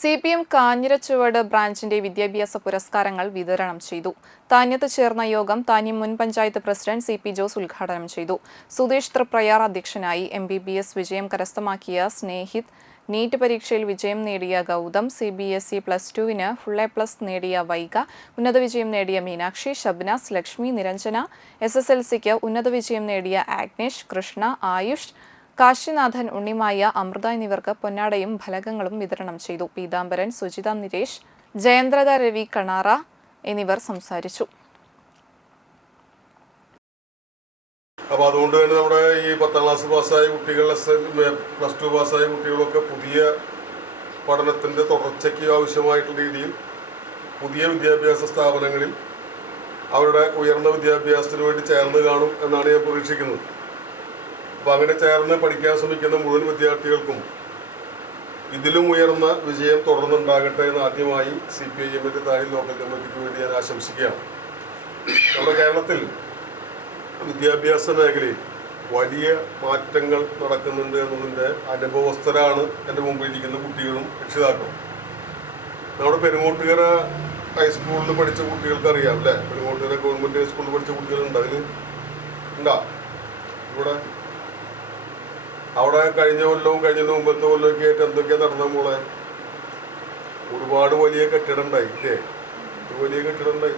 C P M Kanjirachuvadu ബ്രാഞ്ചിന്റെ വിദ്യാഭ്യാസ പുരസ്കാരങ്ങൾ വിതരണം ചെയ്തു. താന്യത്ത് ചേർന്ന യോഗം താന്യം മുൻ panchayat president C P Jose ഉദ്ഘാടനം ചെയ്തു. സുധീഷ് തൃപ്രയാർ അധ്യക്ഷനായി എം ബി ബി എസ് വിജയം കരസ്ഥമാക്കിയ സ്നേഹിത് നീറ്റ് പരീക്ഷയിൽ വിജയം നേടിയ Gautham C B S E plus ടുവിന് ഫുൾ എ പ്ലസ് നേടിയ വൈക ഉന്നത വിജയം നേടിയ Meenakshi Shabnas Lakshmi Niranjana S S L സിക്ക് ഉന്നത വിജയം നേടിയ ആഗ്നേഷ് കൃഷ്ണ ആയുഷ് കാശിനാഥൻ ഉണ്ണിമായ അമൃത എന്നിവർക്ക് പൊന്നാടയും ഫലകങ്ങളും വിതരണം ചെയ്തു. പീതാംബരൻ സുജിത നിരേഷ് ജയന്ദ്രത രവി കണാറ എന്നിവർ സംസാരിച്ചു. അപ്പോൾ അതുകൊണ്ട് തന്നെ നമ്മുടെ ഈ പത്താം ക്ലാസ് പാസ്സായ കുട്ടികൾ പ്ലസ് ടു പാസ്സായ കുട്ടികളൊക്കെ പുതിയ പഠനത്തിന്റെ തുടർച്ചയ്ക്ക് ആവശ്യമായിട്ടുള്ള രീതിയിൽ പുതിയ വിദ്യാഭ്യാസ സ്ഥാപനങ്ങളിൽ അവരുടെ ഉയർന്ന വിദ്യാഭ്യാസത്തിന് വേണ്ടി ചേർന്ന് കാണും എന്നാണ് ഞാൻ പ്രതീക്ഷിക്കുന്നത്. അപ്പോൾ അങ്ങനെ ചേർന്ന് പഠിക്കാൻ ശ്രമിക്കുന്ന മുഴുവൻ വിദ്യാർത്ഥികൾക്കും ഇതിലും ഉയർന്ന വിജയം തുടർന്നുണ്ടാകട്ടെ എന്ന് ആദ്യമായി സി പി ഐ എമ്മിന്റെ താഴെ ലോക്കൽ കമ്മിറ്റിക്ക് വേണ്ടി ഞാൻ ആശംസിക്കുകയാണ്. നമ്മുടെ കേരളത്തിൽ വിദ്യാഭ്യാസ മേഖലയിൽ വലിയ മാറ്റങ്ങൾ നടക്കുന്നുണ്ട് എന്നതിന്റെ അനുഭവസ്ഥരാണ് എന്റെ മുമ്പിൽ ഇരിക്കുന്ന കുട്ടികളും രക്ഷിതാക്കളും. നമ്മുടെ പെരുങ്ങോട്ടുകര ഹൈസ്കൂളിൽ പഠിച്ച കുട്ടികൾക്ക് അറിയാം അല്ലേ? പെരുങ്ങോട്ടുകര ഗവൺമെന്റ് ഹൈസ്കൂളിൽ പഠിച്ച കുട്ടികളുണ്ട്. അതിൽ ഉണ്ടാ? ഇവിടെ അവിടെ കഴിഞ്ഞ കൊല്ലവും കഴിഞ്ഞ മുമ്പത്തെ കൊല്ലമൊക്കെ ആയിട്ട് എന്തൊക്കെയാ നടന്ന മോളെ? ഒരുപാട് വലിയ കെട്ടിടം ഉണ്ടായി വലിയ കെട്ടിടം ഉണ്ടായി.